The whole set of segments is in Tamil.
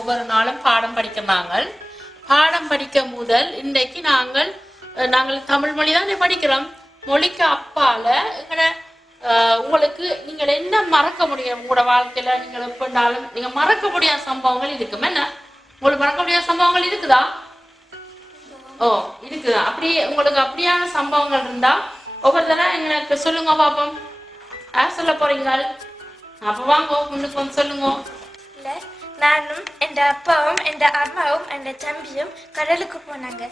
ஒவ்வொரு நாளும் பாடம் படிக்கிறாங்க. பாடம் படிக்க முதல் இன்றைக்கு நாங்கள் தமிழ் மொழி தான் படிக்கிறோம். மொழிக்கு அப்பால எங்கட உங்களுக்கு நீங்கள் என்ன மறக்க முடியும் உங்களோட வாழ்க்கையில நீங்கள் எப்படினாலும் நீங்க மறக்க முடியாத சம்பவங்கள் இருக்குமே என்ன உங்களுக்கு மறக்க முடியாத சம்பவங்கள் இருக்குதா? ஓ இருக்குதா? அப்படி உங்களுக்கு அப்படியான சம்பவங்கள் இருந்தா ஒவ்வொரு தடவை எங்களுக்கு சொல்லுங்க பாப்போம். யார் சொல்ல போறீங்க? அப்ப வாங்க முன்னுக்கு வந்து சொல்லுங்க. நானும் என் அப்பாவும் என் அம்மாவும் என் தம்பியும் கடலுக்கு போனாங்க.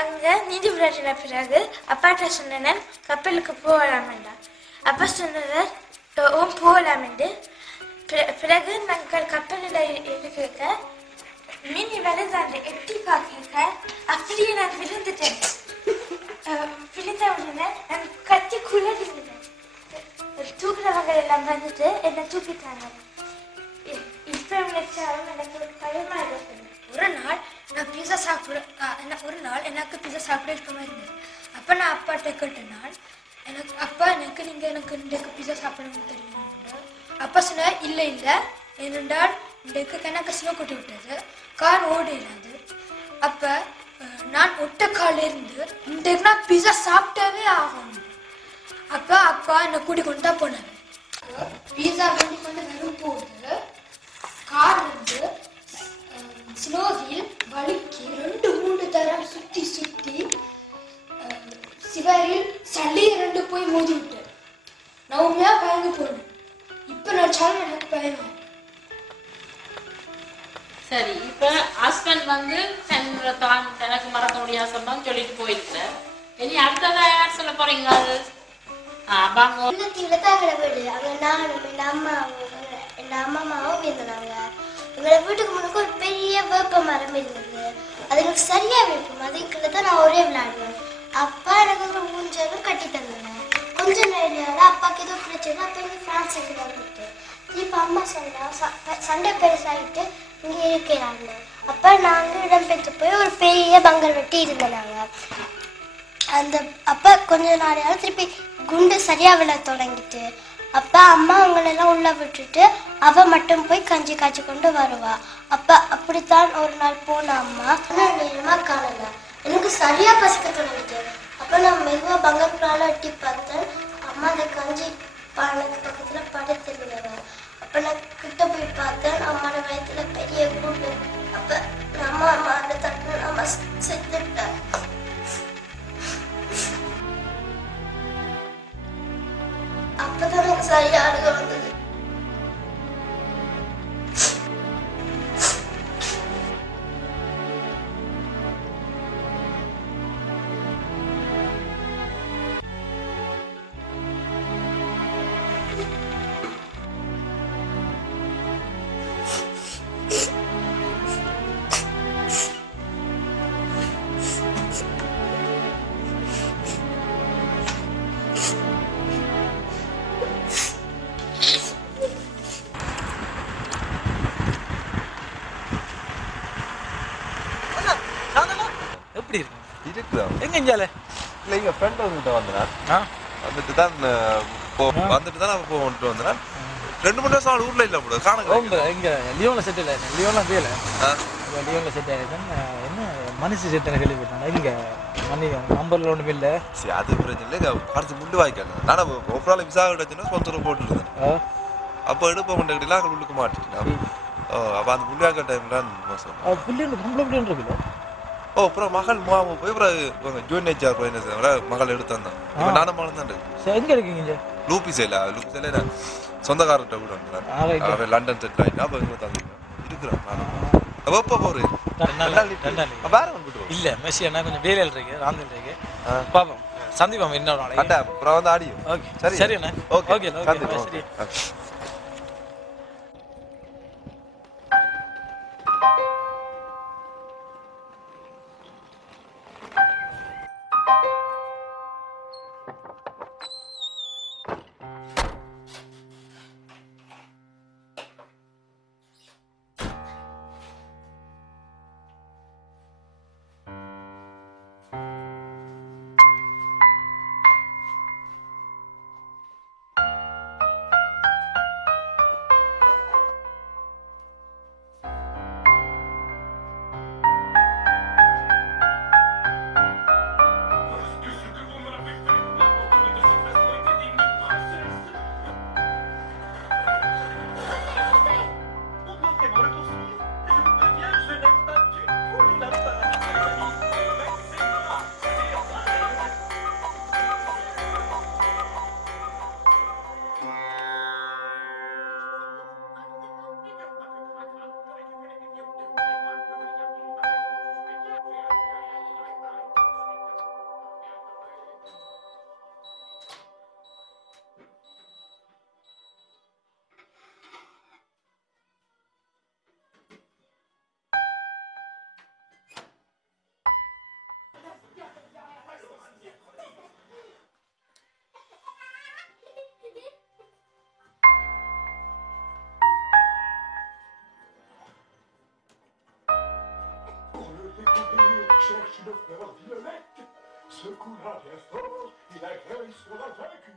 அங்க நீதி விளையாடின பிறகு அப்பாட்ட சொன்னேன் கப்பலுக்கு போகலாம் வேண்டாம். அப்பா சொன்னவர் போகலாம் என்று. பிறகு நாங்கள் கப்பலில் இருக்க மினி வருதாண்டு எட்டி பார்க்க அப்படியே நான் விழுந்துட்டேன். விழுந்த உடனே நான் கத்தி குழறினேன். தூக்குறவங்க எல்லாம் வந்துட்டு என்னை தூக்கிட்டாங்க. இப்ப நினைச்சாலும் எனக்கு பயமா இருக்கு. ஒரு நாள் நான் பீஸா எனக்கு பீஸா சாப்பிட இருக்கமா இருந்தது. அப்ப நான் அப்பாட்ட கேட்டேன், எனக்கு நீங்க எனக்கு பீஸா சாப்பிடணும் தெரியுமா? அப்பா சொன்ன இல்ல ஏனென்றால் இன்றைக்கு கணக்கு சிவ கொட்டி விட்டது, கார் ஓட இல்லாது. அப்ப நான் ஒட்ட கால இருந்து இன்றைக்கு நான் பீஸா சாப்பிட்டவே ஆகணும். அப்ப அப்பா என்னை கூட்டி கொண்டு தான் போனாங்க. பீஸா கொண்டு வரும் போது கார் வந்து ஸ்லோவில் வலிக்கு 2-3 தரம் சுத்தி சிவரில் சளி 2 போய் மோதி விட்டு நான் உண்மையா பயந்து போனேன். இப்ப நினைச்சாலும் எனக்கு பயமா. சரி, இப்ப ஹஸ்பண்ட் வந்து எனக்கு மறக்க முடியாத சம்பவம் சொல்லிட்டு போயிட்டு இனி அடுத்ததா யார் சொல்ல போறீங்க? அம்மாவும் இருந்தாங்க. எங்களோட வீட்டுக்கு முன்னுக்கு ஒரு பெரிய வேப்ப மரம் இருந்தது. அது எனக்கு சரியா வேப்பம். அதுக்குள்ள தான் நான் ஒரே விளையாடுவேன். அப்பா எனக்கு ஒரு ஊஞ்சலும் கட்டி தந்தாங்க. கொஞ்ச நேரம் அப்பாவுக்கு ஏதோ பிரச்சனை. அப்ப இங்க பிரான்ஸ் வந்துட்டு இப்ப அம்மா சொன்னா சண்டை பெருசாகிட்டு இங்க இருக்கிறாங்க. அப்ப நாங்க இடம்பெற்று போய் ஒரு பெரிய பங்கல் வெட்டி இருந்தாங்க. அந்த அப்ப கொஞ்ச நாளையால திருப்பி குண்டு சரியா விழ தொடங்கிட்டு அப்ப அம்மா அவங்களெல்லாம் உள்ள விட்டுட்டு அவ மட்டும் போய் கஞ்சி காய்ச்சி கொண்டு வருவா. அப்ப அப்படித்தான் ஒரு நாள் போன அம்மா நேரமா காணல. எனக்கு சரியா பசிக்க தொடங்கிட்டு அப்ப நான் மெதுவா பங்கக்குள்ளால எட்டி பார்த்தேன். அம்மா அந்த கஞ்சி பானைக்கு பக்கத்துல படுத்திருந்தவ. அப்ப நான் கிட்ட போய் பார்த்தேன். அம்மாவோட வயத்துல பெரிய குண்டு. அப்ப அம்மாவோட தட்டு அம்மா செத்துட்டேன். அப்பதான் எனக்கு சரியா அழுக வந்தது. வந்துட்டு தான் வந்தேன். 2-3 வருஷம் ஊர்ல இல்ல போட காணுங்க. இங்க லியோன்ல செட் இல்ல, லியோன்ல பேல லியோன்ல செட் ஆயிடுச்சு. என்ன மனுஷி செட்டன கேள்விப்பட்டாங்க. இங்க மணி நம்பர்ல ஒண்ணும் இல்ல. சரி, அது பிரச்சனை இல்ல. பரிசு முண்டு வாய்க்காங்க. நானா ஒவ்வொரு விசா கிடச்சுன்னா ஸ்பான்சர் போட்டுருந்தேன். அப்ப எடுப்ப மாட்டேங்கிட்டா உள்ளுக்கு மாட்டிட்டேன். அப்ப அந்த முள்ளு வாய்க்க டைம்ல புள்ளி கம்ப்ளீட் இருக்குல்ல. அப்புறம் மகள் போய் அப்புறம் ஜூன் ஹெச்ஆர் மகள் எடுத்தான். இப்ப நானும் மகள் தான் இருக்கு. எங்க இருக்கீங்க? லூபிசைல சொந்தக்காரர்கிட்ட கூட லண்டன் செட்டில் ஆயிட்டா. அப்ப இங்க தான் இருக்கிறேன். நானும் எப்ப போறேன் வேற வந்துட்டு இல்ல மெஸ்ஸி அண்ணா கொஞ்சம் வேலையில் இருக்கு, ராந்தில் இருக்கு. பாப்போம், சந்திப்போம் இன்னொரு நாளைக்கு. அப்புறம் வந்து ஆடியும். சரி சரி அண்ணா. ஓகே சரி. Ce coup-là vient fort, et la gueule sera vaincue.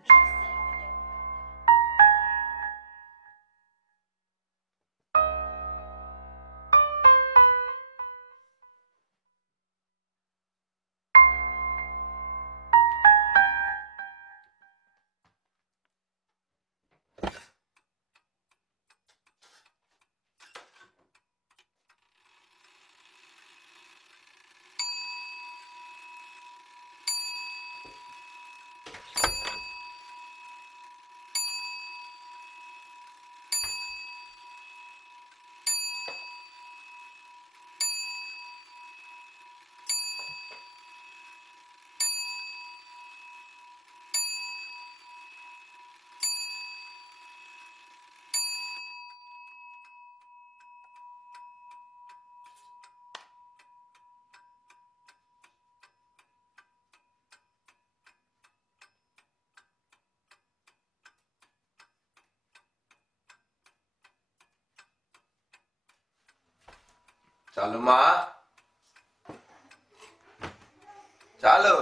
Chalu ma. Chalu.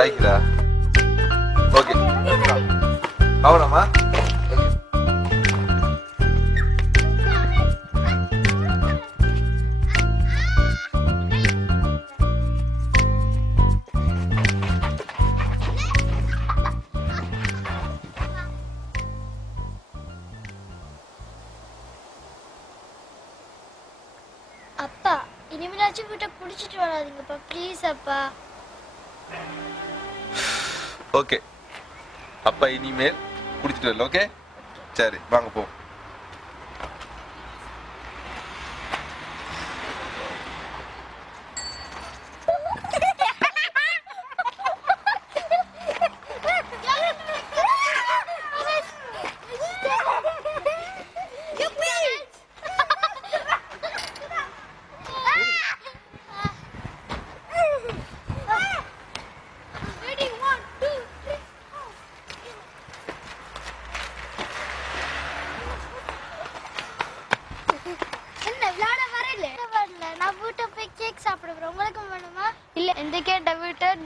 Baiklah. Okey. Kau nama? அப்பா இனிமேலாச்சும் வீட்டை குடிச்சிட்டு வராதீங்கப்பா ப்ளீஸ் அப்பா. ஓகே அப்பா இனிமேல் குடிச்சிட்டு வரல. ஓகே சரி வாங்க போ.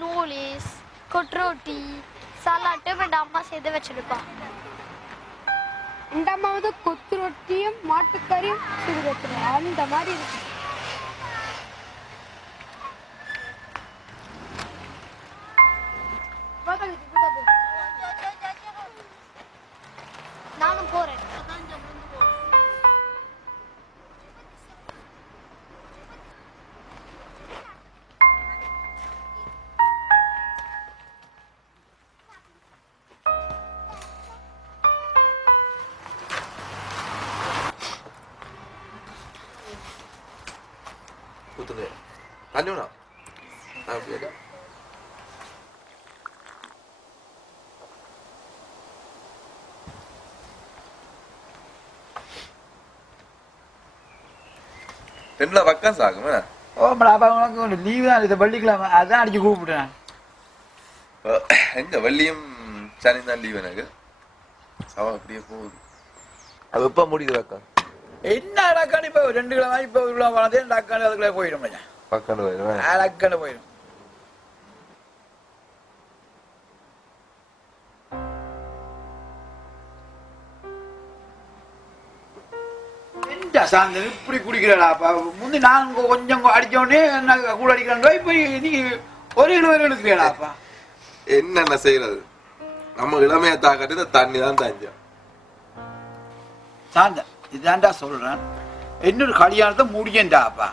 நூலிஸ் கொட்ரோட்டி சலாட்டு என் அம்மா செய்து வச்சிருப்பா. இந்த அம்மாவது கொத்து ரொட்டியும் மாட்டுக்கறியும் செய்து வச்சிருக்கா. அந்த மாதிரி இருக்கு. தண்ணி வேணா அப்படியே ரெண்டுல வக்கம் சாகுமா ஓ அப்பா உனக்கு லீவு தான் இது வெள்ளிக்கிழமை அதான் அடிச்சு கூப்பிட்டேன் எங்க வெள்ளியும் சனி தான் லீவ் எனக்கு சவா அப்படியே போகுது அது எப்ப முடியுது அக்கா என்ன அடக்கானு இப்போ 2 கிழமை இப்போ இவ்வளோ வளர்ந்தே அடக்கானு அதுக்குள்ளே போயிடும் பக்கம் போயிடுவேன் அடக்கானு போயிடும் சாந்தன் இப்படி குடிக்கிறாடாப்பா முந்தி நான் கொஞ்சம் அடிச்சோடனே என்ன கூட அடிக்கிறேன் இப்போ நீ ஒரு இழுவரை எடுக்கிறேடாப்பா என்னென்ன செய்யறது நம்ம இளமையை தாக்கட்டு இந்த தண்ணி தான் தாஞ்சோம் சாந்தன் இதான்டா சொல்றேன் இன்னொரு கல்யாணத்தை முடியண்டாப்பா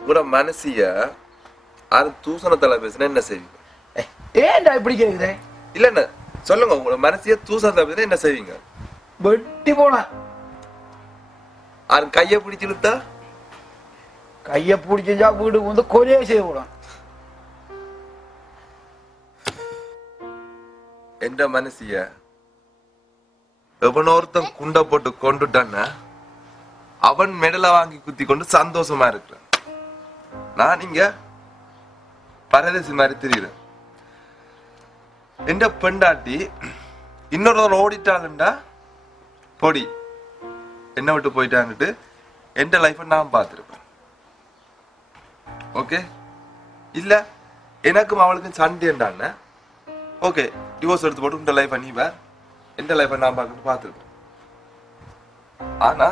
கூட மனசிய அது தூசணத்துல பேசுனா என்ன செய்வீங்க ஏன்டா இப்படி கேக்குறேன் இல்ல சொல்லுங்க உங்களோட மனசிய தூசணத்துல பேசுனா என்ன செய்வீங்க வெட்டி போனேன் அது கைய பிடிச்சு இழுத்தா கையை பிடிச்சா வீடு வந்து கொலையே செய்ய விடும் என்ற மனசிய எவனொருத்தன் குண்டை போட்டு கொண்டுட்டான்னா அவன் மெடலை வாங்கி குத்தி கொண்டு சந்தோஷமா இருக்கிறான் நான் இங்க பரதேசி மாதிரி தெரியுறேன் என்ற பெண்டாட்டி இன்னொரு ஓடிட்டாளுண்டா பொடி என்ன விட்டு போயிட்டான்னுட்டு எந்த லைஃபை நான் பார்த்துருப்பேன் ஓகே இல்ல எனக்கும் அவளுக்கும் சண்டேண்டான ஓகே டிவோர்ஸ் எடுத்து போட்டு இந்த லைஃபை நீ வேற எந்த லைஃபை நான் பார்த்துருப்பேன் ஆனா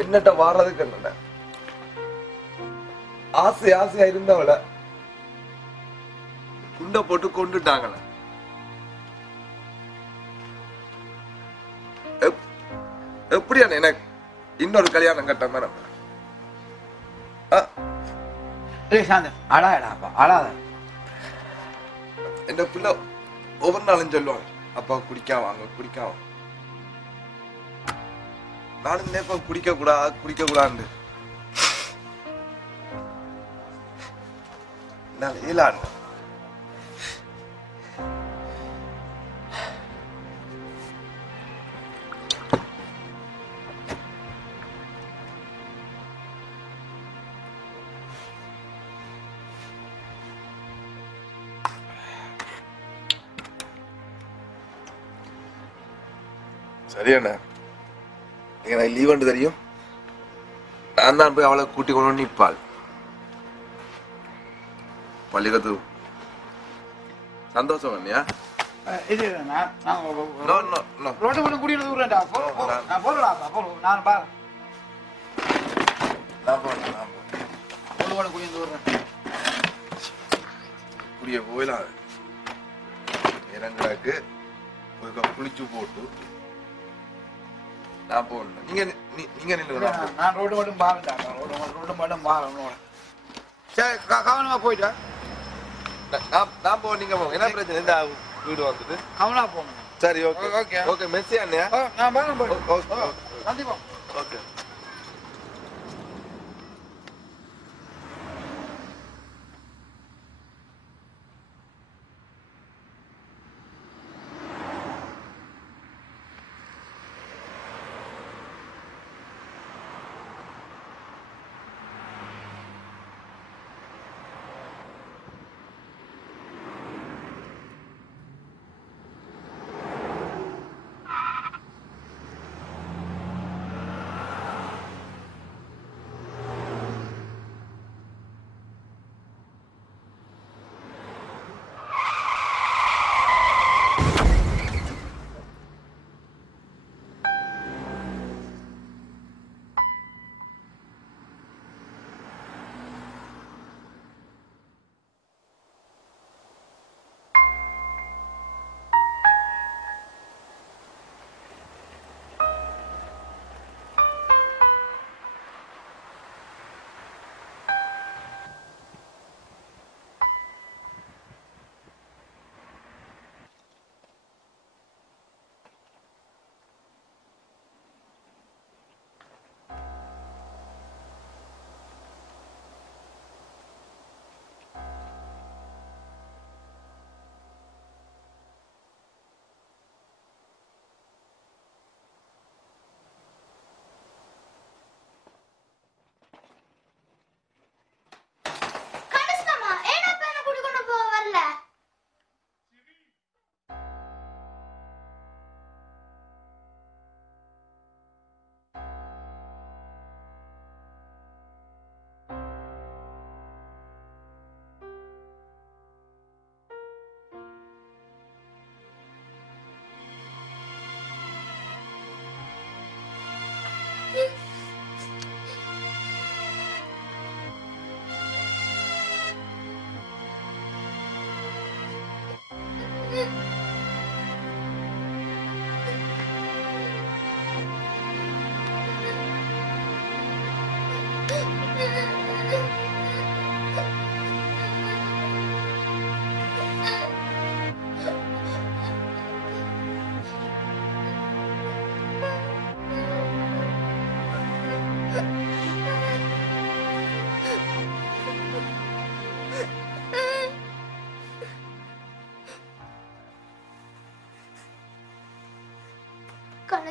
என்னட்ட வாரதுக்கு என்ன ஆசையா இருந்தவள குண்டை போட்டு கொண்டுட்டாங்கள எப்படியா எனக்கு இன்னொரு கல்யாணம் கட்ட மாதிரி அழாடாப்பா அழாத என் பிள்ளை ஒவ்வொரு நாளும் சொல்லுவாங்க அப்பா குடிக்காவாங்க குடிக்காவாங்க நானும் நினைப்பேன் குடிக்க கூடாது இயலாண்டு சரியாண்ணா நீங்க நான் லீவ் தெரியும் நான் தான் போய் அவளை கூட்டி கொண்டு நிற்பாள் பள்ளிக்கத்து சந்தோஷம் இல்லையா இது ரோட்டு மட்டும் குடியிருந்து விடுறேன்டா நான் போகலாம்ப்பா நான் பாரு நான் போறேன் குடியிருந்து விடுறேன் குடிய போயிடலாம் இறங்குறாக்கு குளிச்சு போட்டு நான் போகணும் நீங்க நின்று நான் ரோடு மட்டும் பாருடா ரோடு மட்டும் பாருங்க சரி கவனமா போயிட்டா நான் போ நீங்க போங்க என்ன பிரச்சனை இந்த வீடு வந்துட்டு கவனமா போங்க சரி ஓகே ஓகே ஓகே மெஸ்ஸி அண்ணியா நான் பாருங்க ஓகே கண்டிப்பா ஓகே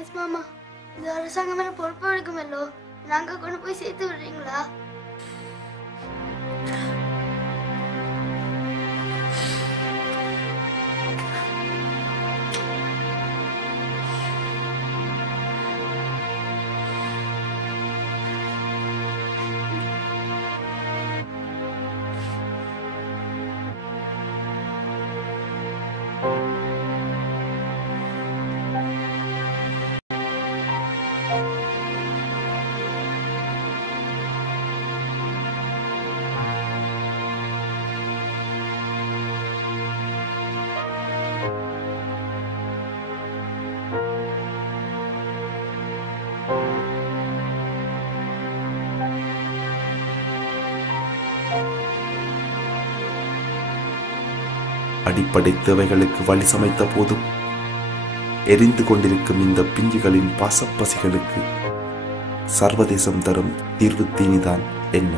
எஸ் மாமா, இந்த அரசாங்கம் மேல பொறுப்பு எடுக்குமல்லோ, நாங்க கொண்டு போய் சேர்த்து விடுறீங்களா? அடிப்படை தேவைகளுக்கு வழி சமைத்த போதும் எரிந்து கொண்டிருக்கும் இந்த பிஞ்சுகளின் பாசப்பசிகளுக்கு சர்வதேசம் தரும் தீர்வு தீனிதான் என்ன?